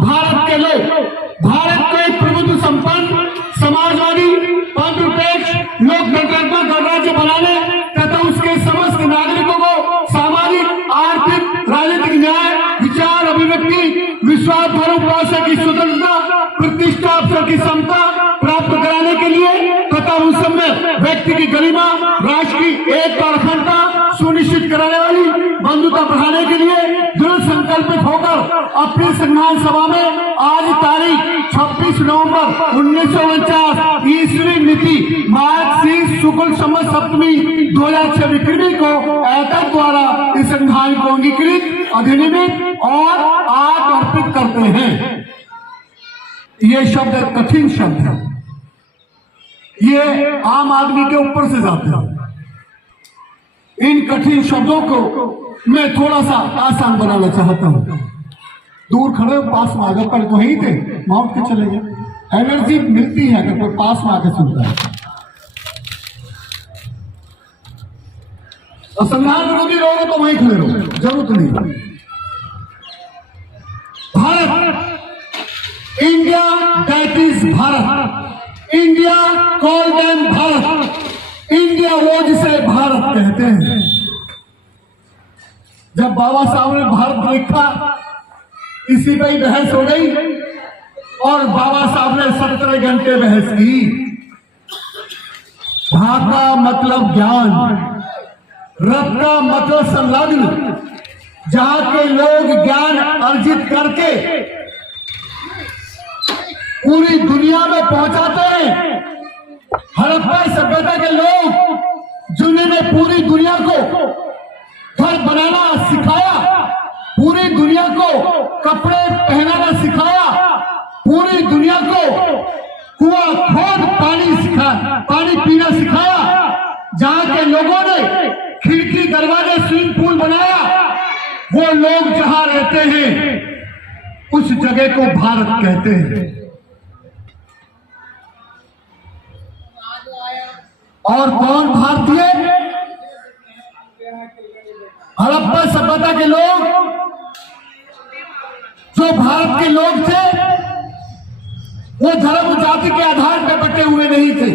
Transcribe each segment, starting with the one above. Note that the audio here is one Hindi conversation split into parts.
भारत के लोग भारत को एक प्रभुत्व संपन्न समाजवादी धर्मनिरपेक्ष लोकतंत्रात्मक गणराज्य बनाने तथा उसके समस्त नागरिकों को सामाजिक आर्थिक राजनीतिक न्याय विचार अभिव्यक्ति विश्वास धर्म उपासना की स्वतंत्रता प्रतिष्ठा अवसर की समता प्राप्त कराने के लिए तथा उस समय व्यक्ति की गरिमा राष्ट्र की एकता और अखंडता सुनिश्चित कराने वाली बंधुता बढ़ाने के लिए दृढ़ संकल्पित होकर अपनी संविधान सभा में आज तारीख 26 नवंबर 1949 ईस्वी मिति मार्च शुक्ल संवत सप्तमी 2006 विक्रमी को ऐकक द्वारा इस संविधान को अंगीकृत अधिनियमित और आज अर्पित करते हैं। ये शब्द कठिन शब्द है, ये आम आदमी के ऊपर से जाते हैं। इन कठिन शब्दों को मैं थोड़ा सा आसान बनाना चाहता हूं। दूर खड़े पास में आगे पर वहीं थे माउंट के चले गए। एनर्जी मिलती है अगर कोई पास में आके सुनता है। संविधान विरोधी रहोगे तो वहीं खड़े रहो, जरूरत नहीं। Bharat, India that is Bharat, India call them Bharat, India वो जिसे भारत कहते हैं। जब बाबा साहब ने भारत लिखा इसी पे ही बहस हो गई और बाबा साहब ने 17 घंटे बहस की। भा का मतलब ज्ञान, रत का मतलब संलग्न, जहां के लोग ज्ञान अर्जित करके पूरी दुनिया में पहुंचाते हैं। हड़प्पा सभ्यता के लोग जिन्होंने पूरी दुनिया को घर बनाना सिखाया, पूरी दुनिया को कपड़े पहनाना सिखाया, पूरी दुनिया को कुआं खोद पानी पीना सिखाया, जहां के लोगों ने खिड़की दरवाजे स्विमिंग पूल बनाया, वो लोग जहां रहते हैं उस जगह को भारत कहते हैं। और कौन भारतीय? हड़प्पा सभ्यता के लोग, जो भारत के लोग थे, वो धर्म जाति के आधार पर बटे हुए नहीं थे।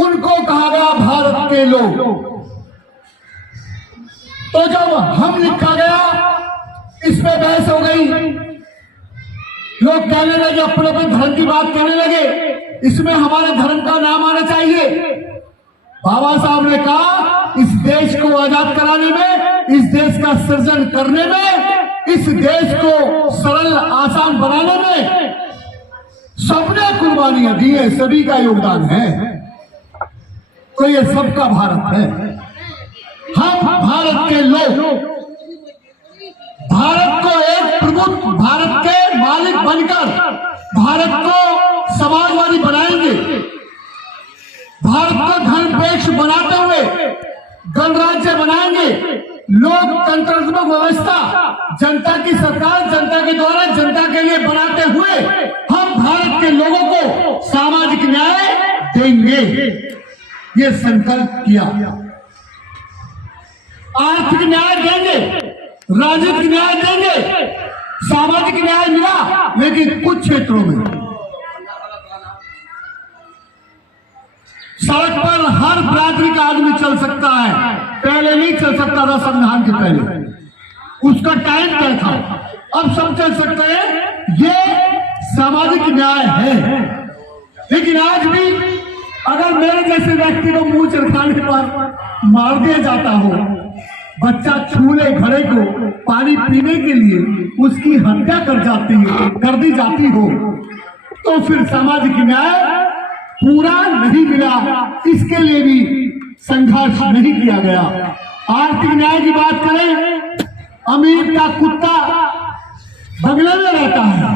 उनको कहा गया भारत के लोग। तो जब हम लिखा गया, इस पे बहस हो गई। लोग कहने लगे, अपने अपने धर्म की बात कहने लगे, इसमें हमारे धर्म का नाम आना चाहिए। बाबा साहब ने कहा, इस देश को आजाद कराने में, इस देश का सृजन करने में, इस देश को सरल आसान बनाने में सबने कुर्बानियां दी है, सभी का योगदान है। तो ये सबका भारत है। हम भारत के लोग भारत को एक प्रभुत्व, भारत के मालिक बनकर भारत को समाजवादी बनाएंगे। भारत को धर्मनिरपेक्ष बनाते हुए गणराज्य बनाएंगे। लोकतंत्रात्मक व्यवस्था, जनता की सरकार, जनता के द्वारा, जनता के लिए बनाते हुए हम भारत के लोगों को सामाजिक न्याय देंगे, ये संकल्प किया। आर्थिक न्याय देंगे, राजनीतिक न्याय देंगे, सामाजिक न्याय मिला, लेकिन कुछ क्षेत्रों में सड़क पर हर बिरादरी का आदमी चल सकता है, पहले नहीं चल सकता था। संविधान के पहले उसका टाइम तय था, अब सब चल सकते हैं। ये सामाजिक न्याय है। लेकिन आज भी अगर मेरे जैसे व्यक्ति को मुंह चरखाने पर मार दिया जाता हो, बच्चा छूले घड़े को पानी पीने के लिए उसकी हत्या कर दी जाती हो, तो फिर सामाजिक न्याय पूरा नहीं मिला, इसके लिए भी संघर्ष नहीं किया गया। आर्थिक न्याय की बात करें, अमीर का कुत्ता बंगले में रहता है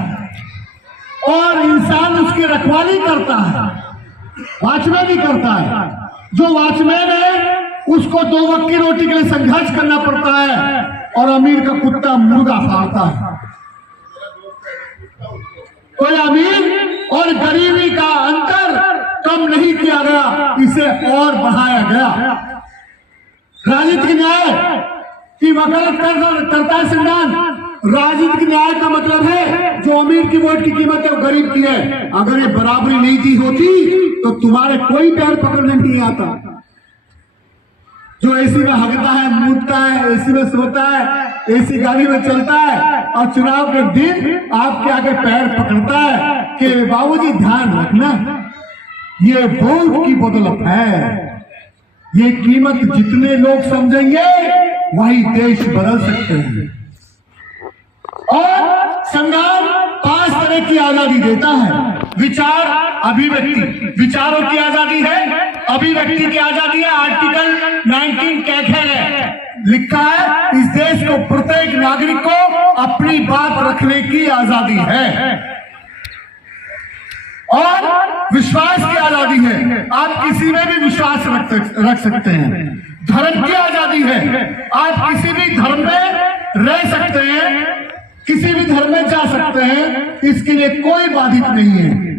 और इंसान उसकी रखवाली करता है, वॉचमैन ही करता है। जो वॉचमैन है उसको 2 वक्त की रोटी के लिए संघर्ष करना पड़ता है और अमीर का कुत्ता मुर्गा फाड़ता है। कोई अमीर और गरीबी का अंतर कम नहीं किया गया, इसे और बढ़ाया गया। राजनीतिक न्याय, कि वकालत करता है संविधान। राजनीतिक न्याय का मतलब है जो अमीर की वोट की कीमत है वो गरीब की है। अगर ये बराबरी नहीं दी होती तो तुम्हारे कोई पैर पकड़ने नहीं आता। जो एसी में हगता है, मूतता है, एसी में सोता है, एसी गाड़ी में चलता है और चुनाव के दिन आपके आगे पैर पकड़ता है कि बाबूजी ध्यान रखना, ये वोट की बदौलत है। ये कीमत जितने लोग समझेंगे वही देश बदल सकते हैं। और संविधान 5 तरह की आजादी देता है। विचार, अभिव्यक्ति, विचारों की आजादी है, अभिव्यक्ति की आजादी है। आर्टिकल 19 क्या है, लिखा है इस देश को प्रत्येक नागरिक को अपनी बात रखने की आजादी है। और विश्वास की आजादी है, आप किसी में भी विश्वास रख सकते हैं। धर्म की आजादी है, आप किसी भी धर्म में रह सकते हैं, किसी भी धर्म में जा सकते हैं, इसके लिए कोई बाधित नहीं है।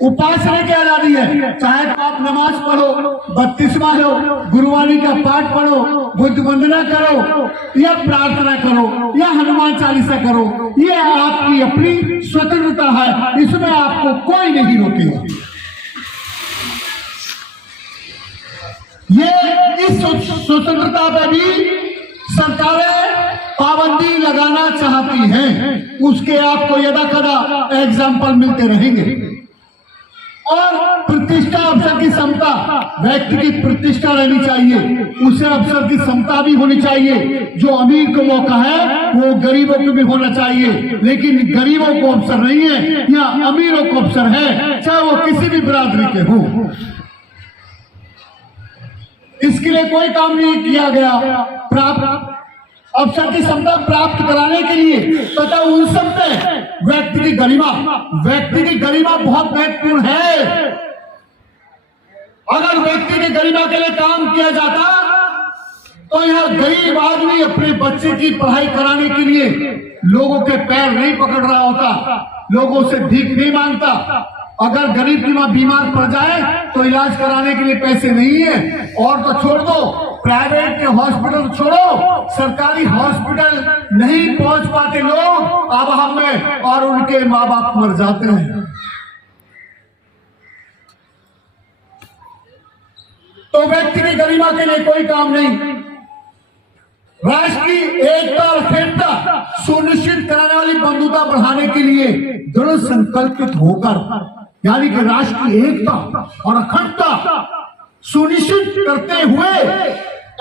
उपासना की आजादी है, चाहे तो आप नमाज पढ़ो, बत्तीसवां हो, गुरुवाणी का पाठ पढ़ो, बुद्ध वंदना करो या प्रार्थना करो या हनुमान चालीसा करो, ये आपकी अपनी स्वतंत्रता है, इसमें आपको कोई नहीं रोकेगा। ये इस स्वतंत्रता पर भी सरकारें पाबंदी लगाना चाहती हैं, उसके आपको यदा कदा एग्जाम्पल मिलते रहेंगे। और प्रतिष्ठा, अवसर की समता, व्यक्ति की प्रतिष्ठा रहनी चाहिए, उसे अवसर की समता भी होनी चाहिए। जो अमीर को मौका है वो गरीबों को भी होना चाहिए, लेकिन गरीबों को अवसर नहीं है या अमीरों को अवसर है, चाहे वो किसी भी बिरादरी के हो। इसके लिए कोई काम नहीं किया गया। प्राप्त अवसर की क्षमता प्राप्त कराने के लिए तथा उन सब में व्यक्ति की गरिमा बहुत महत्वपूर्ण है। अगर व्यक्ति की गरिमा के लिए काम किया जाता तो यह गरीब आदमी अपने बच्चे की पढ़ाई कराने के लिए लोगों के पैर नहीं पकड़ रहा होता, लोगों से भीख नहीं मांगता। अगर गरीब की मां बीमार पड़ जाए तो इलाज कराने के लिए पैसे नहीं है, और तो छोड़ दो, प्राइवेट के हॉस्पिटल छोड़ो, सरकारी हॉस्पिटल नहीं पहुंच पाते लोग आवाम में और उनके माँ बाप मर जाते हैं। तो व्यक्ति की गरिमा के लिए कोई काम नहीं। राष्ट्र की एकता और अखंडता सुनिश्चित कराने वाली बंधुता बढ़ाने के लिए दृढ़ संकल्पित होकर, यानी कि राष्ट्र की एकता और अखंडता सुनिश्चित करते हुए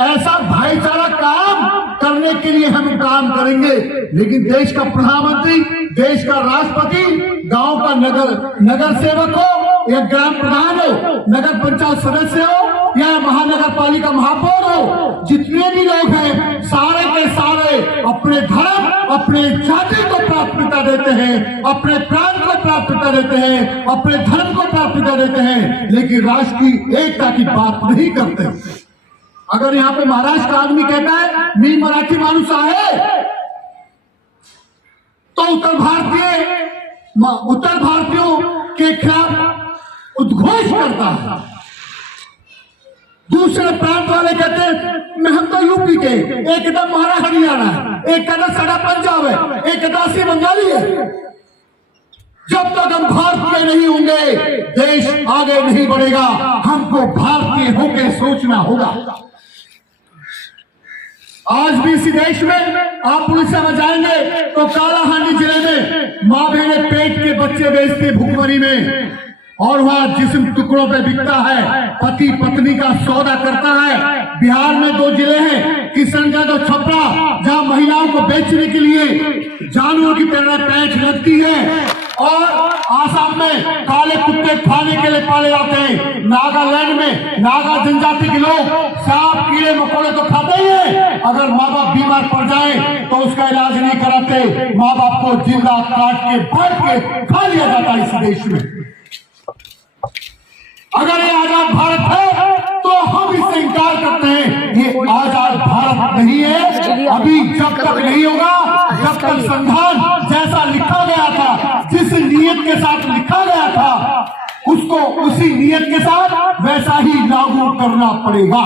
ऐसा भाईचारा काम करने के लिए हम काम करेंगे। लेकिन देश का प्रधानमंत्री, देश का राष्ट्रपति, गांव का नगर सेवक हो या ग्राम प्रधान हो, नगर पंचायत सदस्य हो या महानगर पालिका महापौर हो, जितने भी लोग हैं सारे के सारे अपने धर्म, अपने जाति को प्राथमिकता देते हैं, अपने प्रांत को प्राथमिकता देते हैं, अपने धर्म को प्राथमिकता देते हैं, लेकिन राष्ट्र की एकता की बात नहीं करते। अगर यहाँ पे महाराष्ट्र का आदमी कहता है मी मराठी मानुस आहे, तो उत्तर भारतीयों के खिलाफ उद्घोष करता है। दूसरे प्रांत वाले कहते हैं हम तो यूपी के, एक कहता महाराष्ट्र हरियाणा है, एक कहता सड़ा पंजाब है, एक कहता असली बंगाली है। जब तक हम भारतीय नहीं होंगे देश आगे नहीं बढ़ेगा। हमको भारतीय होकर सोचना होगा। आज भी इसी देश में आप पुलिस से जाएंगे तो कालाहांडी जिले में माँ बहने पेट के बच्चे बेचते भूखमरी में, और वहाँ जिस्म टुकड़ों पे बिकता है, पति पत्नी का सौदा करता है। बिहार में 2 जिले हैं, किशनगंज और छपरा, जहाँ महिलाओं को बेचने के लिए जानवरों की तरह पैंच लगती है, और आसाम में काले कुत्ते खाने के लिए पाले जाते हैं। नागालैंड में नागा जनजाति के लोग सांप कीड़े मकोड़े तो खाते ही हैं, अगर माँ बाप बीमार पड़ जाए तो उसका इलाज नहीं कराते, माँ बाप को जिंदा काट के बांध के खा लिया जाता है इस देश में। अगर ये आजाद भारत है तो हम इससे इंकार करते हैं, ये आजाद भारत नहीं है। अभी जब तक नहीं होगा, जब तक संविधान जैसा लिखा गया था, जिस नियत के साथ लिखा गया था, उसको उसी नियत के साथ वैसा ही लागू करना पड़ेगा।